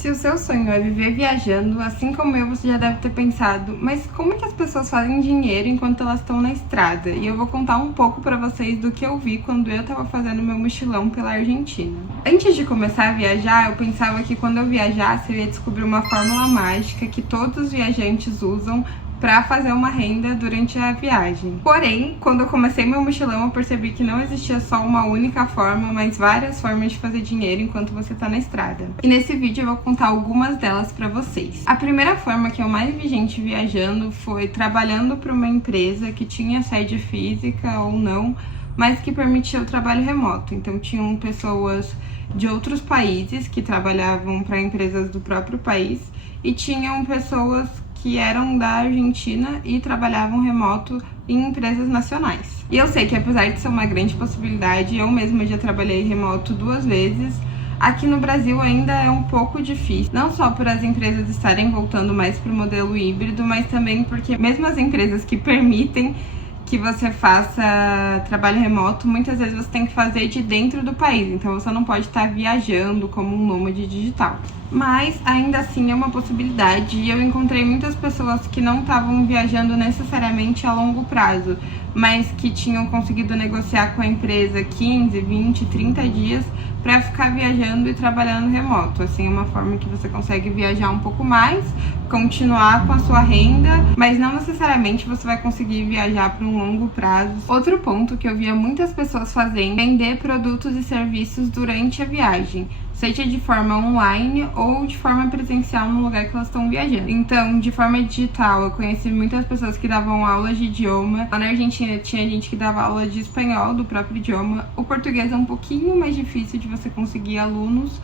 Se o seu sonho é viver viajando, assim como eu, você já deve ter pensado, mas como que as pessoas fazem dinheiro enquanto elas estão na estrada? E eu vou contar um pouco pra vocês do que eu vi quando eu tava fazendo meu mochilão pela Argentina. Antes de começar a viajar, eu pensava que quando eu viajasse eu ia descobrir uma fórmula mágica que todos os viajantes usam para fazer uma renda durante a viagem. Porém, quando eu comecei meu mochilão, eu percebi que não existia só uma única forma, mas várias formas de fazer dinheiro enquanto você tá na estrada. E nesse vídeo eu vou contar algumas delas para vocês. A primeira forma que eu mais vi gente viajando foi trabalhando para uma empresa que tinha sede física ou não, mas que permitia o trabalho remoto. Então tinham pessoas de outros países que trabalhavam para empresas do próprio país e tinham pessoas que eram da Argentina e trabalhavam remoto em empresas nacionais. E eu sei que apesar de ser uma grande possibilidade, eu mesma já trabalhei remoto 2 vezes, aqui no Brasil ainda é um pouco difícil, não só por as empresas estarem voltando mais para o modelo híbrido, mas também porque mesmo as empresas que permitem que você faça trabalho remoto, muitas vezes você tem que fazer de dentro do país, então você não pode estar viajando como um nômade digital. Mas ainda assim é uma possibilidade e eu encontrei muitas pessoas que não estavam viajando necessariamente a longo prazo, mas que tinham conseguido negociar com a empresa 15, 20, 30 dias para ficar viajando e trabalhando remoto. Assim, é uma forma que você consegue viajar um pouco mais, continuar com a sua renda, mas não necessariamente você vai conseguir viajar para um longo prazo. Outro ponto que eu via muitas pessoas fazendo é vender produtos e serviços durante a viagem, seja de forma online ou de forma presencial no lugar que elas estão viajando. Então, de forma digital, eu conheci muitas pessoas que davam aulas de idioma. Lá na Argentina tinha gente que dava aula de espanhol, do próprio idioma. O português é um pouquinho mais difícil de você conseguir alunos,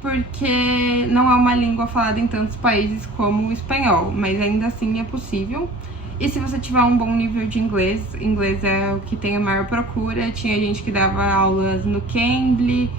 porque não é uma língua falada em tantos países como o espanhol, mas ainda assim é possível. E se você tiver um bom nível de inglês, inglês é o que tem a maior procura. Tinha gente que dava aulas no Cambly,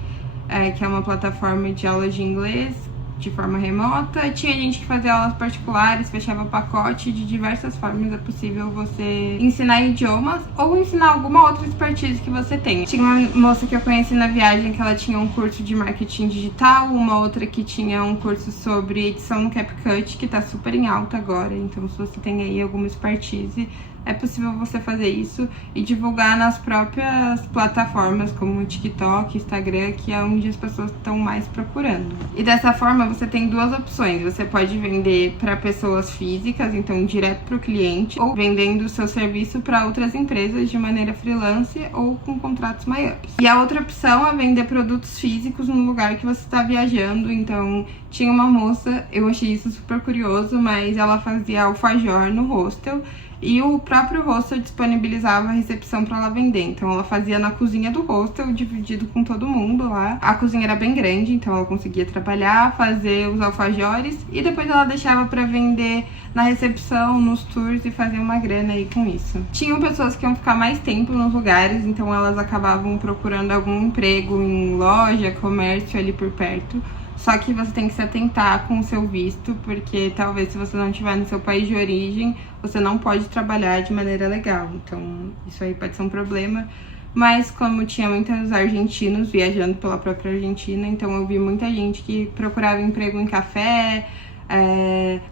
que é uma plataforma de aulas de inglês de forma remota. Tinha gente que fazia aulas particulares, fechava pacote. De diversas formas é possível você ensinar idiomas ou ensinar alguma outra expertise que você tem. Tinha uma moça que eu conheci na viagem que ela tinha um curso de marketing digital, uma outra que tinha um curso sobre edição no CapCut, que tá super em alta agora. Então, se você tem aí alguma expertise, é possível você fazer isso e divulgar nas próprias plataformas como o TikTok, Instagram, que é onde as pessoas estão mais procurando. E dessa forma você tem 2 opções. Você pode vender para pessoas físicas, então direto para o cliente, ou vendendo o seu serviço para outras empresas de maneira freelance ou com contratos maiores. E a outra opção é vender produtos físicos no lugar que você está viajando. Então tinha uma moça, eu achei isso super curioso, mas ela fazia alfajor no hostel e o próprio hostel disponibilizava a recepção para ela vender. Então ela fazia na cozinha do hostel, dividido com todo mundo lá. A cozinha era bem grande, então ela conseguia trabalhar, fazer os alfajores e depois ela deixava para vender na recepção, nos tours e fazer uma grana aí com isso. Tinham pessoas que iam ficar mais tempo nos lugares, então elas acabavam procurando algum emprego em loja, comércio ali por perto. Só que você tem que se atentar com o seu visto, porque talvez se você não estiver no seu país de origem, você não pode trabalhar de maneira legal. Então, isso aí pode ser um problema. Mas como tinha muitos argentinos viajando pela própria Argentina, então eu vi muita gente que procurava emprego em café,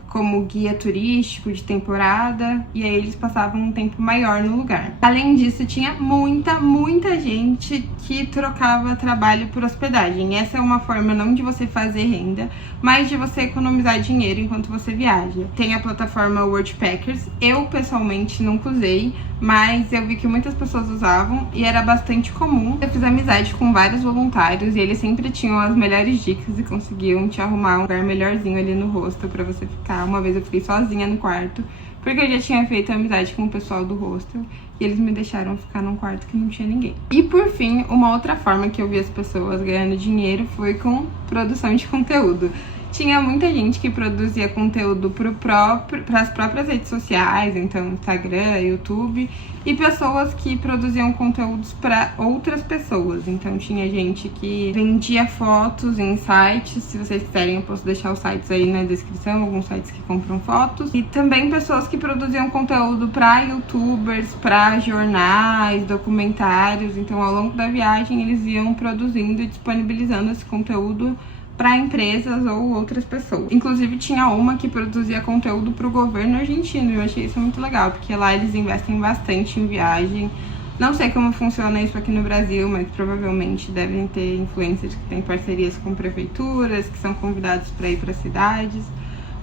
como guia turístico de temporada, e aí eles passavam um tempo maior no lugar. Além disso, tinha muita gente que trocava trabalho por hospedagem. Essa é uma forma não de você fazer renda, mas de você economizar dinheiro enquanto você viaja. Tem a plataforma Worldpackers, eu pessoalmente nunca usei, mas eu vi que muitas pessoas usavam e era bastante comum. Eu fiz amizade com vários voluntários e eles sempre tinham as melhores dicas e conseguiam te arrumar um lugar melhorzinho ali no hostel pra você ficar. Uma vez eu fiquei sozinha no quarto, porque eu já tinha feito amizade com o pessoal do hostel e eles me deixaram ficar num quarto que não tinha ninguém. E por fim, uma outra forma que eu vi as pessoas ganhando dinheiro foi com produção de conteúdo. Tinha muita gente que produzia conteúdo para as próprias redes sociais, então Instagram, YouTube, e pessoas que produziam conteúdos para outras pessoas. Então tinha gente que vendia fotos em sites, se vocês quiserem eu posso deixar os sites aí na descrição, alguns sites que compram fotos. E também pessoas que produziam conteúdo para youtubers, para jornais, documentários. Então ao longo da viagem eles iam produzindo e disponibilizando esse conteúdo para empresas ou outras pessoas. Inclusive tinha uma que produzia conteúdo para o governo argentino e eu achei isso muito legal, porque lá eles investem bastante em viagem. Não sei como funciona isso aqui no Brasil, mas provavelmente devem ter influencers que têm parcerias com prefeituras, que são convidados para ir para cidades.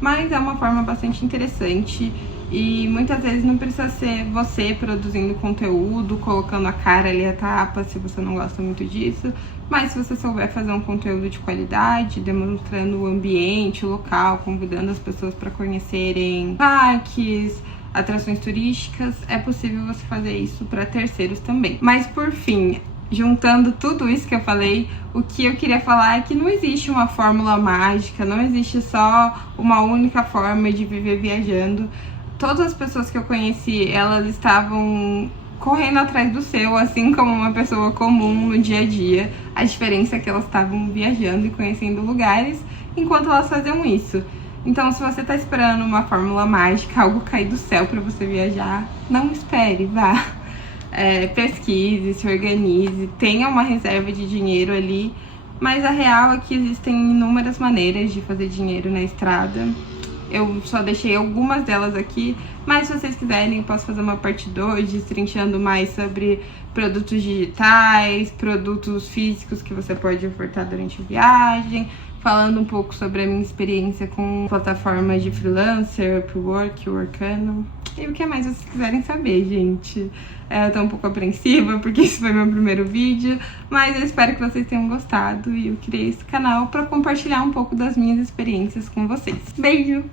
Mas é uma forma bastante interessante e muitas vezes não precisa ser você produzindo conteúdo, colocando a cara ali a tapa, se você não gosta muito disso. Mas se você souber fazer um conteúdo de qualidade, demonstrando o ambiente, o local, convidando as pessoas para conhecerem parques, atrações turísticas, é possível você fazer isso para terceiros também. Mas por fim, juntando tudo isso que eu falei, o que eu queria falar é que não existe uma fórmula mágica, não existe só uma única forma de viver viajando. Todas as pessoas que eu conheci, elas estavam correndo atrás do seu, assim como uma pessoa comum no dia a dia. A diferença é que elas estavam viajando e conhecendo lugares enquanto elas faziam isso. Então, se você tá esperando uma fórmula mágica, algo cair do céu para você viajar, não espere, vá. Pesquise, se organize, tenha uma reserva de dinheiro ali, mas a real é que existem inúmeras maneiras de fazer dinheiro na estrada. Eu só deixei algumas delas aqui, mas se vocês quiserem eu posso fazer uma parte 2, destrinchando mais sobre produtos digitais, produtos físicos que você pode ofertar durante a viagem, falando um pouco sobre a minha experiência com plataformas de freelancer, Upwork, Workano. E o que mais vocês quiserem saber, gente. Eu tô um pouco apreensiva porque esse foi meu primeiro vídeo, mas eu espero que vocês tenham gostado e eu criei esse canal pra compartilhar um pouco das minhas experiências com vocês. Beijo!